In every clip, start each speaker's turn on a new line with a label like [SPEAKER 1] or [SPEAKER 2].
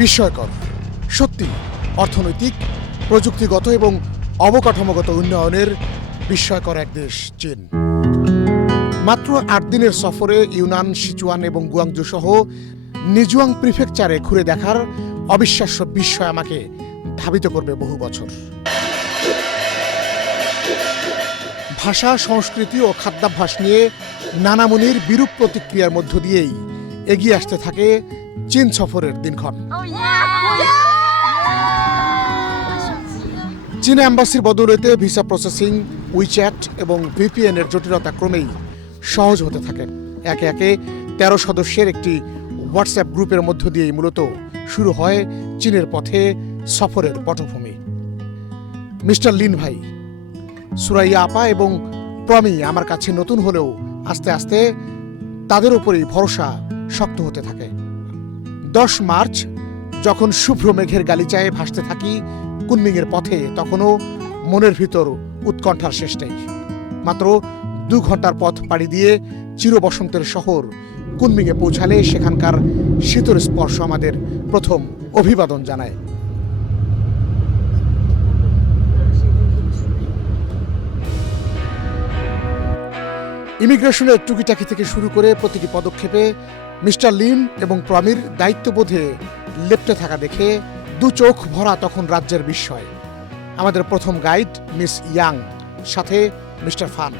[SPEAKER 1] বিস্ময়কর। সত্যি, অর্থনৈতিক, প্রযুক্তিগত এবং অবকাঠামোগত উন্নয়নের বিস্ময়কর এক দেশ, চীন। মাত্র আট দিনের সফরে ইউনান, সিচুয়ান এবং গুয়াংজু সহ নিজুয়াং প্রিফেকচারে ঘুরে দেখার অবিশ্বাস্য বিস্ময় আমাকে ধাবিত করবে বহু বছর। ভাষা, সংস্কৃতি ও খাদ্যাভ্যাস নিয়ে নানামুনির বিরূপ প্রতিক্রিয়ার মধ্য দিয়েই এগিয়ে আসতে থাকে চীন সফরের দিনক্ষণ। চীন অ্যাম্বাসির বদলেতে ভিসা প্রসেসিং উইচ্যাট এবং ভিপিএন এর জটিলতা ক্রমেই সহজ হতে থাকে। একে একে তেরো সদস্যের একটি হোয়াটসঅ্যাপ গ্রুপের মধ্য দিয়েই মূলত শুরু হয় চীনের পথে সফরের পটভূমি। মিস্টার লিন ভাই সুরাইয়া আপা এবং প্রমি আমার কাছে নতুন হলেও আস্তে আস্তে তাদের উপরেই ভরসা শক্ত হতে থাকে। দশ মার্চ, যখন শুভ্র মেঘের গালিচায় ভাসতে থাকি কুনমিংয়ের পথে, তখনও মনের ভিতর উৎকণ্ঠার শেষ নেই। মাত্র দু ঘণ্টার পথ পাড়ি দিয়ে চিরবসন্তের শহর কুনমিংয়ে পৌঁছালে সেখানকার শীতল স্পর্শ আমাদের প্রথম অভিবাদন জানায়। ইমিগ্রেশনের টুকিটাকি থেকে শুরু করে প্রতিটি পদক্ষেপে মিস্টার লিন এবং প্রমির দায়িত্ববোধে লেপ্টে থাকা দেখে দু চোখ ভরা তখন রাজ্যের বিস্ময়। আমাদের প্রথম গাইড মিস ইয়াং, সাথে মিস্টার ফান।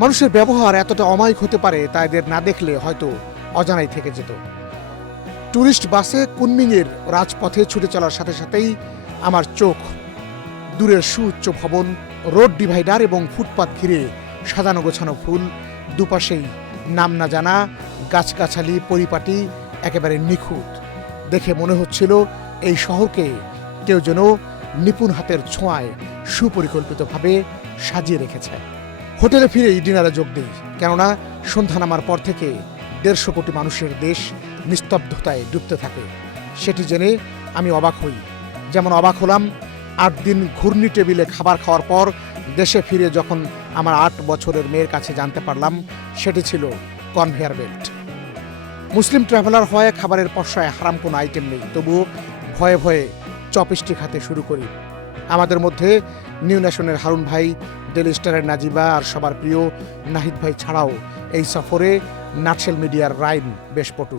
[SPEAKER 1] মানুষের ব্যবহার এতটা অমায়িক হতে পারে তা এদের না দেখলে হয়তো অজানাই থেকে যেত। টুরিস্ট বাসে কুনমিংয়ের রাজপথে ছুটে চলার সাথে সাথেই আমার চোখ, দূরের সুউচ্চ ভবন, রোড ডিভাইডার এবং ফুটপাত ঘিরে সাজানো গোছানো ফুল দুপাশেই নাম না জানা গাছগাছালি, পরিপাটি, একেবারে নিখুঁত। দেখে মনে হচ্ছিল এই শহরকে কেউ যেন নিপুণ হাতের ছোঁয়ায় সুপরিকল্পিতভাবে সাজিয়ে রেখেছে। হোটেলে ফিরেই ডিনারে যোগ দিই, কেননা সন্ধ্যা নামার পর থেকে দেড়শো কোটি মানুষের দেশ নিস্তব্ধতায় ডুবতে থাকে। সেটি জেনে আমি অবাক হই। যেমন অবাক হলাম, আট দিন ঘূর্ণি টেবিলে খাবার খাওয়ার পর দেশে ফিরে যখন আমার আট বছরের মেয়ের কাছে জানতে পারলাম, সেটি ছিল কনভেয়ার বেল্ট মুসলিম ট্রাভেলার হয়ে খাবারের পশায় হারাম কোনো আইটেম নেই, তবুও ভয়ে ভয়ে চপস্টিক খাতে শুরু করি। আমাদের মধ্যে নিউ ন্যাশনের হারুন ভাই ডেলি স্টারের নাজিবা আর সবার প্রিয় নাহিদ ভাই ছাড়াও এই সফরে নাটসেল মিডিয়ার রাইন বেশ পটু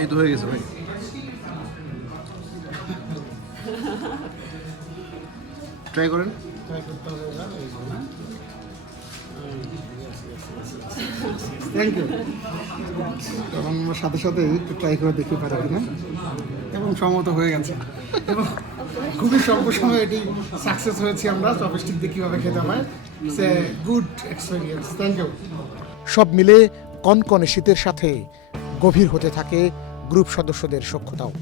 [SPEAKER 2] এই তো হয়ে গেছে ভাই। ট্রাই করেন।
[SPEAKER 3] থ্যাংক ইউ তখন আমার সাথে সাথে একটু ট্রাই করে দেখতে পারি কিনা। এবং সম্মত হয়ে গেছে। এবং খুবই স্বল্প সময়ে এটি সাকসেস হয়েছি আমরা। চপস্টিক দিয়ে কীভাবে খেতে হয় সে গুড এক্সপিরিয়েন্স থ্যাংক ইউ
[SPEAKER 1] সব মিলে কনকনে শীতের সাথে গভীর হতে থাকে গ্রুপ সদস্যদের সক্ষতাও।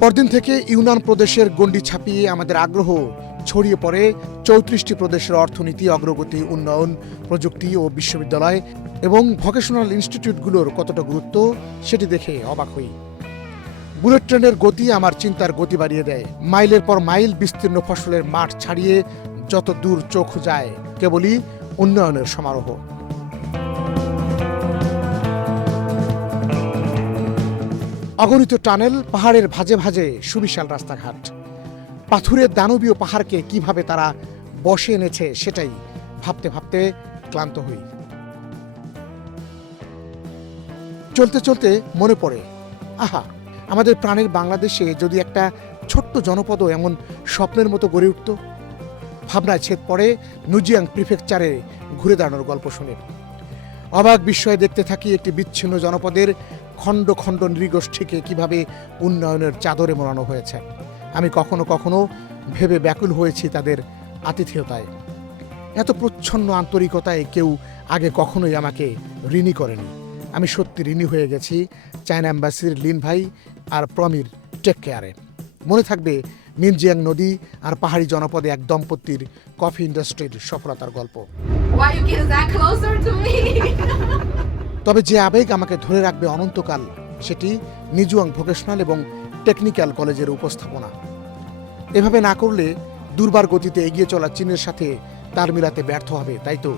[SPEAKER 1] পরদিন থেকে ইউনান প্রদেশের গণ্ডি ছাপিয়ে আমাদের আগ্রহ ছড়িয়ে পড়ে চৌত্রিশটি প্রদেশের অর্থনীতি, অগ্রগতি, উন্নয়ন, প্রযুক্তি ও বিশ্ববিদ্যালয় এবং ভোকেশনাল ইনস্টিটিউটগুলোর কতটা গুরুত্ব সেটি দেখে অবাক হই। বুলেট ট্রেনের গতি আমার চিন্তার গতি বাড়িয়ে দেয়। মাইলের পর মাইল বিস্তীর্ণ ফসলের মাঠ ছাড়িয়ে যত দূর চোখ যায়, কেবলই উন্নয়নের সমারোহ। অগণিত টানেল পাহাড়ের ভাজে ভাজে সুবিশাল রাস্তাঘাট। পাথুরের দানবীয় পাহাড়কে কীভাবে তারা বসে এনেছে সেটাই ভাবতে ভাবতে ক্লান্ত হই। চলতে চলতে মনে পড়ে, আহা আমাদের প্রাণের বাংলাদেশে যদি একটা ছোট্ট জনপদও এমন স্বপ্নের মতো গড়ে উঠত? ভাবনায় ছেদ পড়ে নুজিয়াং প্রিফেকচারে ঘুরে দাঁড়ানোর গল্প শুনে। অবাক বিস্ময়ে দেখতে থাকি একটি বিচ্ছিন্ন জনপদের খণ্ড খণ্ড নৃগোষ্ঠীকে কীভাবে উন্নয়নের চাদরে মোড়ানো হয়েছে। আমি কখনো কখনো ভেবে ব্যাকুল হয়েছি তাদের আতিথেয়তায়। এত প্রচ্ছন্ন আন্তরিকতায় কেউ আগে কখনোই আমাকে ঋণী করেনি। আমি সত্যি ঋণী হয়ে গেছি। চায়না অ্যাম্বাসির লিন ভাই আর প্রমির টেক কেয়ারে। মনে থাকবে মিনজিয়াং নদী আর পাহাড়ি জনপদে এক দম্পতির কফি ইন্ডাস্ট্রির সফলতার গল্প? তবে যে আবেগ আমাকে ধরে রাখবে অনন্তকাল সেটি নিজুয়াং ভোকেশনাল এবং টেকনিক্যাল কলেজের উপস্থাপনা। এভাবে না করলে দুর্বার গতিতে এগিয়ে চলা চীনের সাথে তাল মিলাতে ব্যর্থ হবে তাই তো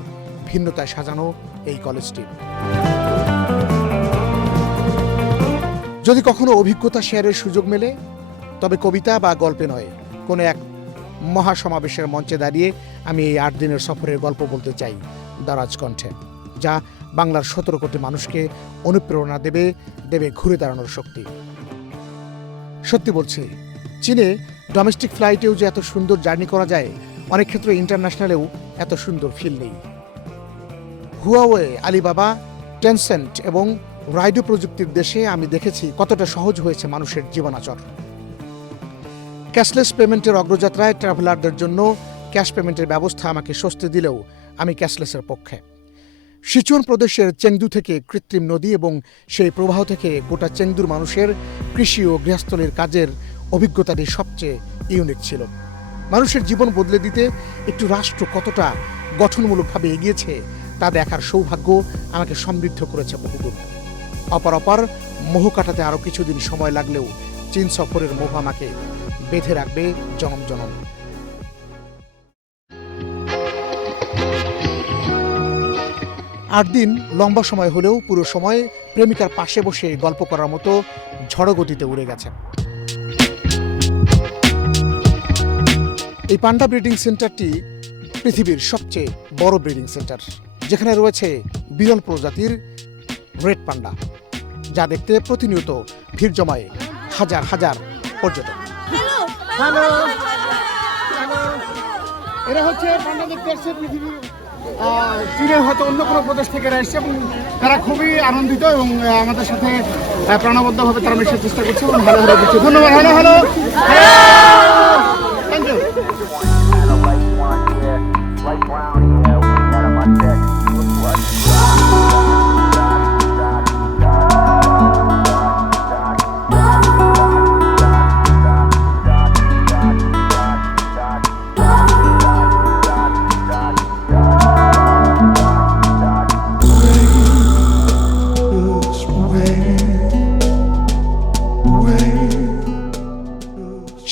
[SPEAKER 1] ভিন্নতায় সাজানো এই কলেজটি। যদি কখনো অভিজ্ঞতা শেয়ারের সুযোগ মেলে, তবে কবিতা বা গল্পে নয়, কোনো এক মহাসমাবেশের মঞ্চে দাঁড়িয়ে আমি এই আট দিনের সফরের গল্প বলতে চাই দারাজ কণ্ঠে, যা বাংলার সতেরো কোটি মানুষকে অনুপ্রেরণা দেবে দেবে ঘুরে দাঁড়ানোর শক্তি। সত্যি বলছি, চীনে ডোমেস্টিক ফ্লাইটেও যে এত সুন্দর জার্নি করা যায়, অনেক ক্ষেত্রে ইন্টারন্যাশনালেও এত সুন্দর ফিল নেই। হুয়াওয়ে, আলিবাবা টেনসেন্ট এবং রাইডো প্রযুক্তির দেশে আমি দেখেছি কতটা সহজ হয়েছে মানুষের জীবনাচর। ক্যাশলেস পেমেন্টের অগ্রযাত্রায় ট্রাভেলারদের জন্য ক্যাশ পেমেন্টের ব্যবস্থা আমাকে স্বস্তি দিলেও আমি ক্যাশলেসের পক্ষে। সিচুয়ান প্রদেশের চেংদু থেকে কৃত্রিম নদী এবং সেই প্রবাহ থেকে গোটা চেংদুর মানুষের কৃষি ও গৃহস্থলীর কাজের অভিজ্ঞতাটি সবচেয়ে ইউনিক ছিল। মানুষের জীবন বদলে দিতে একটু রাষ্ট্র কতটা গঠনমূলকভাবে এগিয়েছে তা দেখার সৌভাগ্য আমাকে সমৃদ্ধ করেছে বহুগুণ। অপর অপর মোহ কাটাতে আরও কিছুদিন সময় লাগলেও চীন সফরের মোহ আমাকে বেঁধে রাখবে জনম জনম। আট দিন লম্বা সময় হলেও পুরো সময় প্রেমিকার পাশে বসে গল্প করার মতো ঝড় গতিতে উড়ে গেছে। এই পান্ডা ব্রিডিং সেন্টারটি পৃথিবীর সবচেয়ে বড় ব্রিডিং সেন্টার। যেখানে রয়েছে বিরল প্রজাতির রেড পান্ডা যা দেখতে প্রতিনিয়ত ভিড় জমায় হাজার হাজার পর্যটক। হ্যালো এরা হচ্ছে পান্ডা দেখতে আসছে পৃথিবীর চীনের হয়তো অন্য কোনো প্রদেশ থেকে এরা এসছে এবং তারা খুবই আনন্দিত এবং আমাদের সাথে প্রাণবদ্ধভাবে তারা মেশার চেষ্টা করছে এবং ভালো ভালো দিচ্ছে ধন্যবাদ হ্যালো। হ্যালো।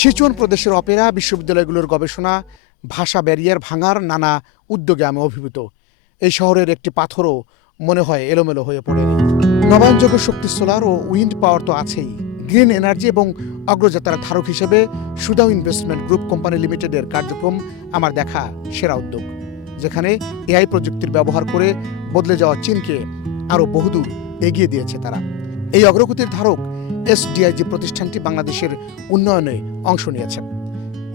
[SPEAKER 1] সিচুয়ান প্রদেশের অপেরা বিশ্ববিদ্যালয়গুলোর গবেষণা, ভাষা ব্যারিয়ার ভাঙার নানা উদ্যোগে আমি অভিভূত। এই শহরের একটি পাথরও মনে হয় এলোমেলো হয়ে পড়েনি। নবায়নযোগ্য শক্তি সোলার ও উইন্ড পাওয়ার তো আছেই। গ্রিন এনার্জি এবং অগ্রযাত্রার ধারক হিসেবে সুদাও ইনভেস্টমেন্ট গ্রুপ কোম্পানি লিমিটেডের কার্যক্রম আমার দেখা সেরা উদ্যোগ, যেখানে এআই প্রযুক্তির ব্যবহার করে বদলে যাওয়া চীনকে আরও বহুদূর এগিয়ে দিয়েছে তারা। এই অগ্রগতির ধারক এসডিআইজি প্রতিষ্ঠানটি বাংলাদেশের উন্নয়নে অংশ নিয়েছে।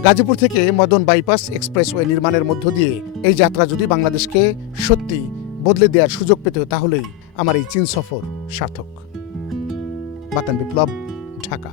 [SPEAKER 1] গাজীপুর থেকে মদন বাইপাস এক্সপ্রেসওয়ে নির্মাণের মধ্য দিয়ে এই যাত্রা যদি বাংলাদেশকে সত্যি বদলে দেওয়ার সুযোগ পেত, তাহলেই আমার এই চীন সফর সার্থক। বাতান বিপ্লব, ঢাকা।